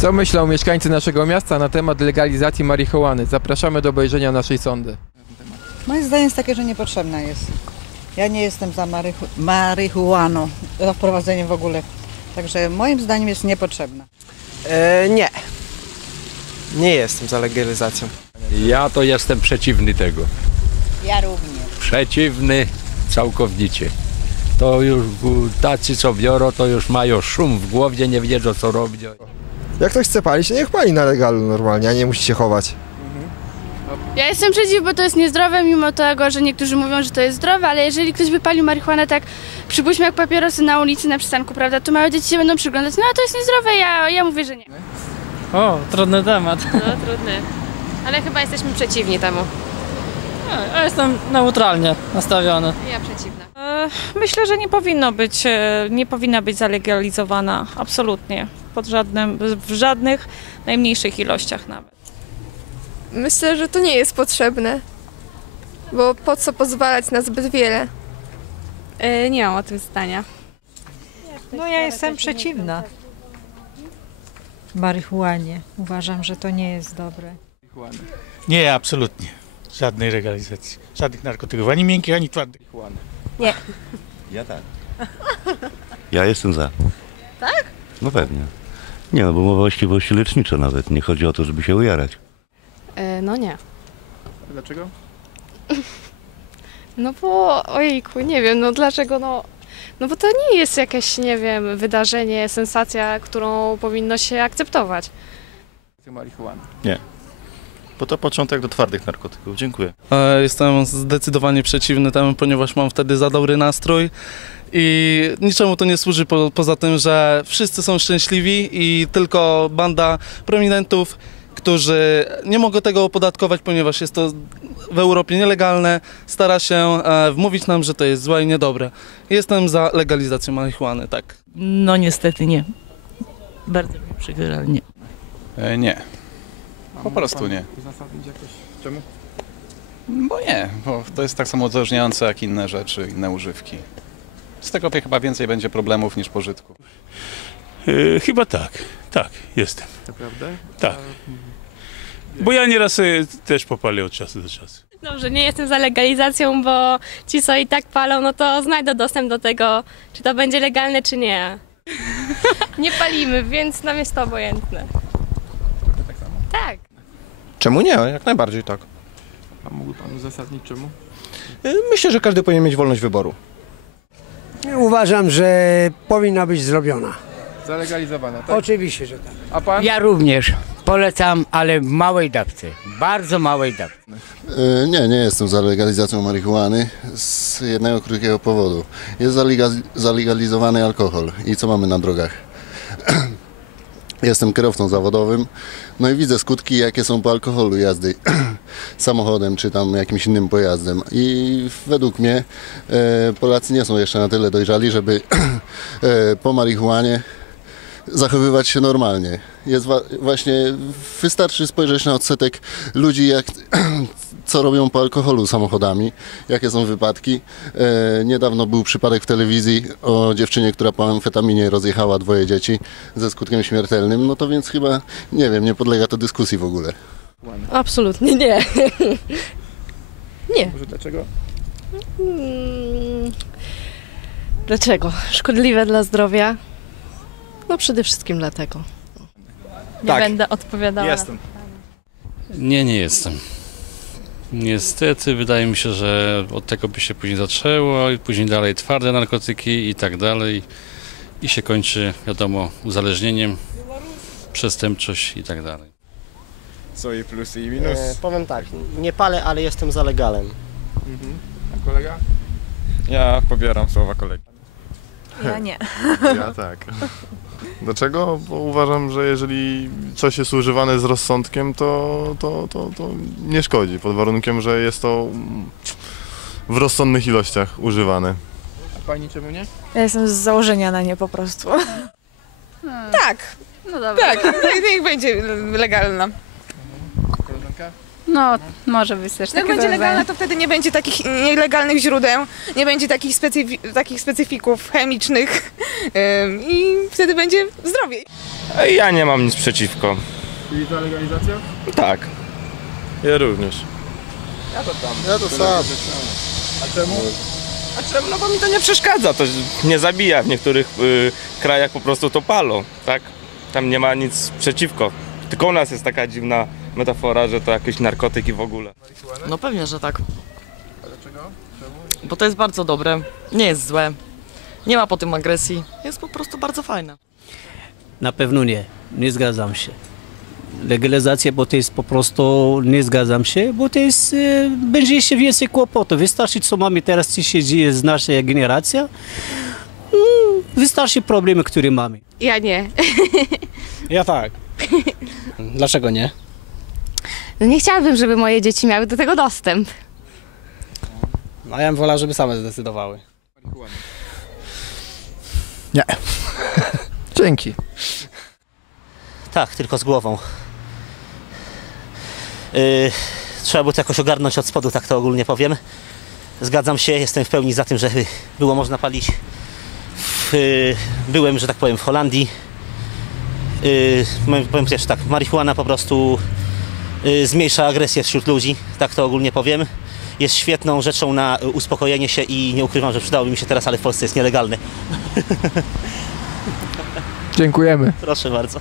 Co myślą mieszkańcy naszego miasta na temat legalizacji marihuany? Zapraszamy do obejrzenia naszej sądy. Moje zdanie jest takie, że niepotrzebna jest. Ja nie jestem za marychu- marihuaną, za wprowadzeniem w ogóle. Także moim zdaniem jest niepotrzebna. E, nie. Nie jestem za legalizacją. Ja to jestem przeciwny tego. Ja również. Przeciwny całkowicie. To już tacy co biorą, to już mają szum w głowie, nie wiedzą co robić. Jak ktoś chce palić, to niech pali na legalu normalnie, a nie musi się chować. Ja jestem przeciw, bo to jest niezdrowe, mimo tego, że niektórzy mówią, że to jest zdrowe, ale jeżeli ktoś by palił marihuanę tak, przypuśćmy jak papierosy na ulicy, na przystanku, prawda, to małe dzieci się będą przyglądać, no a to jest niezdrowe, ja, ja mówię, że nie. O, trudny temat. No trudny. Ale chyba jesteśmy przeciwni temu. Ja jestem neutralnie nastawiony. Ja przeciwna. E, Myślę, że nie powinno być, e, nie powinna być zalegalizowana, absolutnie, pod żadnym, w żadnych najmniejszych ilościach nawet. Myślę, że to nie jest potrzebne, bo po co pozwalać na zbyt wiele? E, nie mam o tym zdania. No ja jestem przeciwna marihuanie. Uważam, że to nie jest dobre. Nie, absolutnie. Żadnej legalizacji. Żadnych narkotyków, ani miękkich, ani twardych. Ja tak. Ja jestem za. Tak? No pewnie. Nie, no bo ma właściwości lecznicze nawet. Nie chodzi o to, żeby się ujarać. E, no nie. Dlaczego? No bo, ojejku, nie wiem, no dlaczego, no... No bo to nie jest jakieś, nie wiem, wydarzenie, sensacja, którą powinno się akceptować. Marihuany. Bo to początek do twardych narkotyków. Dziękuję. E, Jestem zdecydowanie przeciwny temu, ponieważ mam wtedy za dobry nastrój i niczemu to nie służy po, poza tym, że wszyscy są szczęśliwi i tylko banda prominentów, którzy nie mogą tego opodatkować, ponieważ jest to w Europie nielegalne, stara się e, wmówić nam, że to jest złe i niedobre. Jestem za legalizacją marihuany, tak. No niestety nie. Bardzo mi przykro, ale nie. E, nie. Po prostu nie. Uzasadnić jakoś czemu? Bo nie, bo to jest tak samo uzależniające jak inne rzeczy, inne używki. Z tego chyba więcej będzie problemów niż pożytku. E, chyba tak. Tak, jestem. Naprawdę? Tak. Bo ja nieraz e, też popalę od czasu do czasu. Dobrze, nie jestem za legalizacją, bo ci, co i tak palą, no to znajdą dostęp do tego, czy to będzie legalne, czy nie. nie palimy, więc nam jest to obojętne. Tak samo. Tak. Czemu nie? Jak najbardziej tak. A mógłby pan uzasadnić czemu? E, Myślę, że każdy powinien mieć wolność wyboru. Uważam, że powinna być zrobiona. Zalegalizowana, tak? Oczywiście, że tak. A pan? Ja również polecam, ale w małej dawce. Bardzo małej dawce. nie, nie jestem za legalizacją marihuany z jednego krótkiego powodu. Jest zalega- zalegalizowany alkohol. I co mamy na drogach? Jestem kierowcą zawodowym, no i widzę skutki, jakie są po alkoholu jazdy samochodem czy tam jakimś innym pojazdem. I według mnie e, Polacy nie są jeszcze na tyle dojrzali, żeby e, po marihuanie zachowywać się normalnie. Jest wa- właśnie, wystarczy spojrzeć na odsetek ludzi, jak, co robią po alkoholu samochodami, jakie są wypadki. E, niedawno był przypadek w telewizji o dziewczynie, która po amfetaminie rozjechała dwoje dzieci ze skutkiem śmiertelnym, no to więc chyba, nie wiem, nie podlega to dyskusji w ogóle. Absolutnie nie. nie. Może dlaczego? Mm, Dlaczego? Szkodliwe dla zdrowia? No przede wszystkim dlatego. Nie Tak. będę odpowiadała. na- Jestem. Nie, nie jestem. Niestety, wydaje mi się, że od tego by się później zaczęło i później dalej twarde narkotyki i tak dalej. I się kończy, wiadomo, uzależnieniem, przestępczość i tak dalej. Co i plusy i E, powiem tak, nie palę, ale jestem za legalem. Mhm. A kolega? Ja pobieram słowa kolegi. Ja nie. Ja tak. Dlaczego? Bo uważam, że jeżeli coś jest używane z rozsądkiem, to, to, to, to nie szkodzi, pod warunkiem, że jest to w rozsądnych ilościach używane. A pani czemu nie? Ja jestem z założenia na nie po prostu. Tak, No dobra. tak, niech będzie legalna. No, może być też Jak takie będzie legalne, to wtedy nie będzie takich nielegalnych źródeł, nie będzie takich, specyfi- takich specyfików chemicznych ym, i wtedy będzie zdrowiej. Ja nie mam nic przeciwko. Czyli za legalizacją? Tak. Ja również. Ja to tam. Ja to sam. A czemu? A czemu? No bo mi to nie przeszkadza, to nie zabija. W niektórych y, krajach po prostu to palą, tak? Tam nie ma nic przeciwko. Tylko u nas jest taka dziwna metafora, że to jakieś narkotyki w ogóle. No pewnie, że tak. Dlaczego? Czemu? Bo to jest bardzo dobre, nie jest złe, nie ma po tym agresji, jest po prostu bardzo fajne. Na pewno nie, nie zgadzam się. Legalizacja, bo to jest po prostu, nie zgadzam się, bo to jest, e, będzie jeszcze więcej kłopotów. Wystarczy, co mamy teraz, co się dzieje z naszej generacji. Mm, Wystarczy problemy, które mamy. Ja nie. Ja tak. Dlaczego nie? No nie chciałabym, żeby moje dzieci miały do tego dostęp. No ja bym wolał, żeby same zdecydowały. Nie. Dzięki. Tak, tylko z głową. Yy, trzeba było to jakoś ogarnąć od spodu, tak to ogólnie powiem. Zgadzam się, jestem w pełni za tym, żeby było można palić. W, yy, byłem, że tak powiem, w Holandii. Yy, powiem- też tak, marihuana po prostu zmniejsza agresję wśród ludzi, tak to ogólnie powiem. Jest świetną rzeczą na y, uspokojenie się i nie ukrywam, że przydałoby mi się teraz, ale w Polsce jest nielegalny. Dziękujemy. Proszę bardzo.